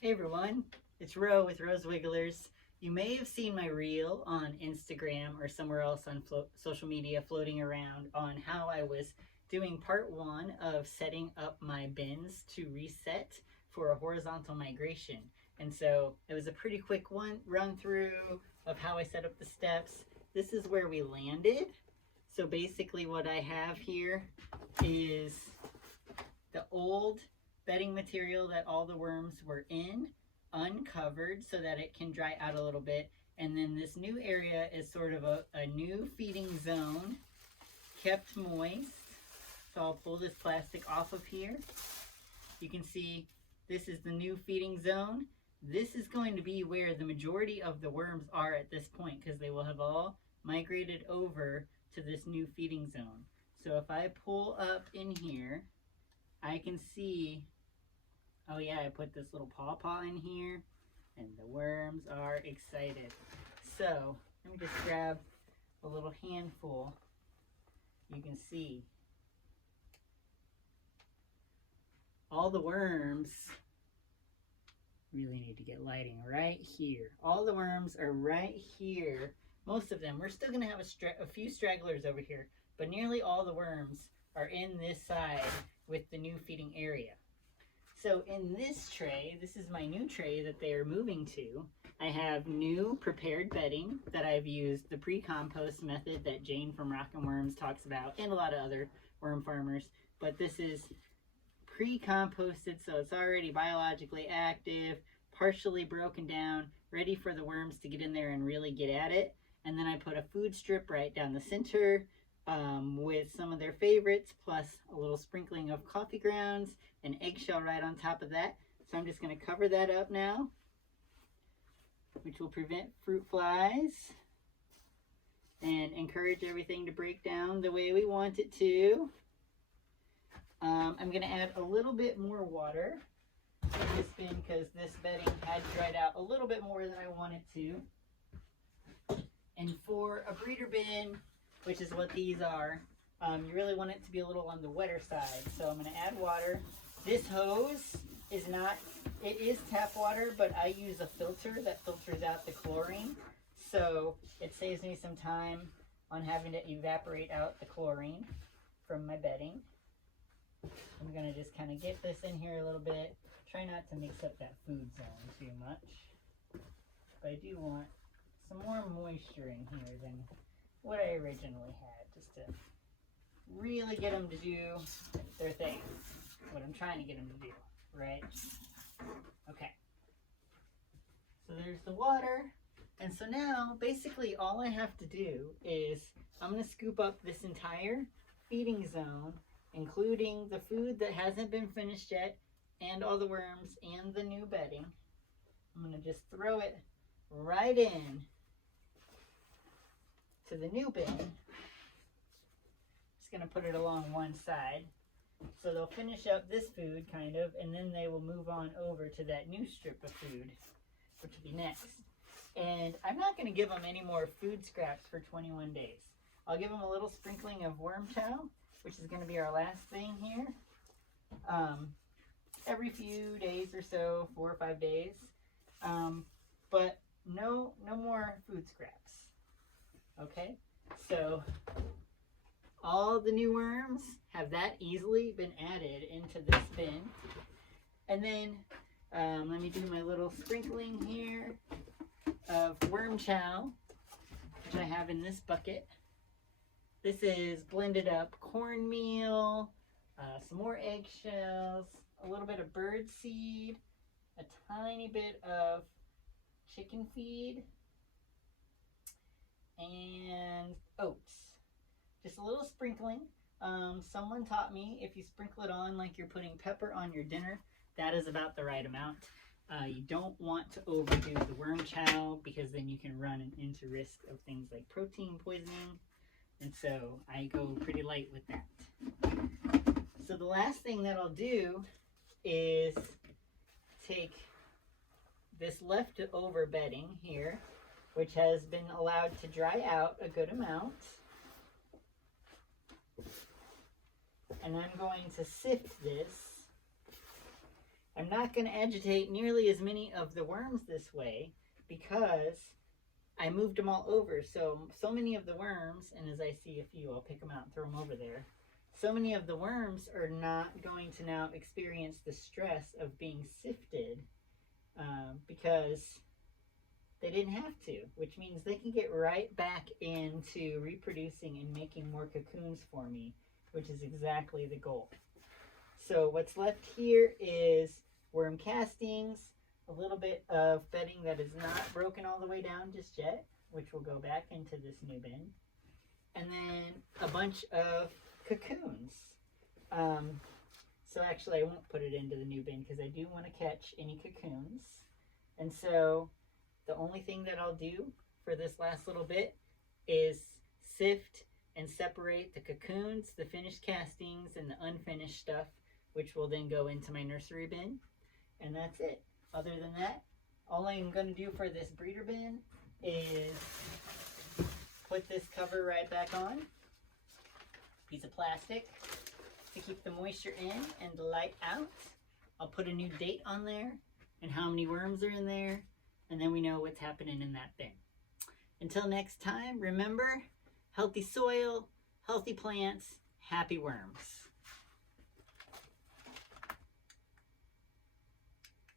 Hey everyone, it's Ro with Rose Wigglers. You may have seen my reel on Instagram or somewhere else on social media floating around on how I was doing part one of setting up my bins to reset for a horizontal migration. And so it was a pretty quick one run through of how I set up the steps. This is where we landed. So basically what I have here is the old bedding material that all the worms were in, uncovered so that it can dry out a little bit. And then this new area is sort of a new feeding zone, kept moist. So I'll pull this plastic off of here. You can see this is the new feeding zone. This is going to be where the majority of the worms are at this point because they will have all migrated over to this new feeding zone. So if I pull up in here, I can see, oh yeah, I put this little pawpaw in here and the worms are excited. So let me just grab a little handful. You can see all the worms really need to get lighting right here. All the worms are right here. Most of them. We're still going to have a few stragglers over here, but nearly all the worms are in this side with the new feeding area. So in this tray, this is my new tray that they are moving to. I have new prepared bedding that I've used, the pre-compost method that Jane from Rockin' Worms talks about, and a lot of other worm farmers. But this is pre-composted, so it's already biologically active, partially broken down, ready for the worms to get in there and really get at it. And then I put a food strip right down the center with some of their favorites, plus a little sprinkling of coffee grounds and eggshell right on top of that. So I'm just going to cover that up now, which will prevent fruit flies and encourage everything to break down the way we want it to. I'm going to add a little bit more water in this bin because this bedding had dried out a little bit more than I wanted to. And for a breeder bin, which is what these are, you really want it to be a little on the wetter side. So I'm going to add water. This hose is it is tap water, but I use a filter that filters out the chlorine. So it saves me some time on having to evaporate out the chlorine from my bedding. I'm going to just kind of get this in here a little bit. Try not to mix up that food zone too much. But I do want some more moisture in here than what I originally had, just to really get them to do their thing. What I'm trying to get them to do, right? Okay. So there's the water. And so now, basically, all I have to do is, I'm going to scoop up this entire feeding zone, including the food that hasn't been finished yet, and all the worms, and the new bedding. I'm going to just throw it right in to the new bin. Just going to put it along one side. So they'll finish up this food, kind of, and then they will move on over to that new strip of food, which will be next. And I'm not going to give them any more food scraps for 21 days. I'll give them a little sprinkling of worm chow, which is going to be our last thing here. Every few days or so, 4 or 5 days. But no more food scraps. Okay? So all the new worms have that easily been added into this bin. And then let me do my little sprinkling here of worm chow, which I have in this bucket. This is blended up cornmeal, some more eggshells, a little bit of bird seed, a tiny bit of chicken feed, and oats. Just a little sprinkling. Someone taught me if you sprinkle it on like you're putting pepper on your dinner, that is about the right amount. You don't want to overdo the worm chow because then you can run into risk of things like protein poisoning. And so I go pretty light with that. So the last thing that I'll do is take this leftover bedding here, which has been allowed to dry out a good amount. And I'm going to sift this I'm not going to agitate nearly as many of the worms this way because I moved them all over. So many of the worms, and as I see a few, I'll pick them out and throw them over there. So many of the worms are not going to now experience the stress of being sifted because they didn't have to, which means they can get right back into reproducing and making more cocoons for me, which is exactly the goal. So what's left here is worm castings, a little bit of bedding that is not broken all the way down just yet, which will go back into this new bin, and then a bunch of cocoons. So actually I won't put it into the new bin because I do want to catch any cocoons. And so the only thing that I'll do for this last little bit is sift and separate the cocoons, the finished castings, and the unfinished stuff, which will then go into my nursery bin. And that's it. Other than that, all I'm going to do for this breeder bin is put this cover right back on. Piece of plastic to keep the moisture in and the light out. I'll put a new date on there and how many worms are in there, and then we know what's happening in that bin. Until next time, remember, healthy soil, healthy plants, happy worms.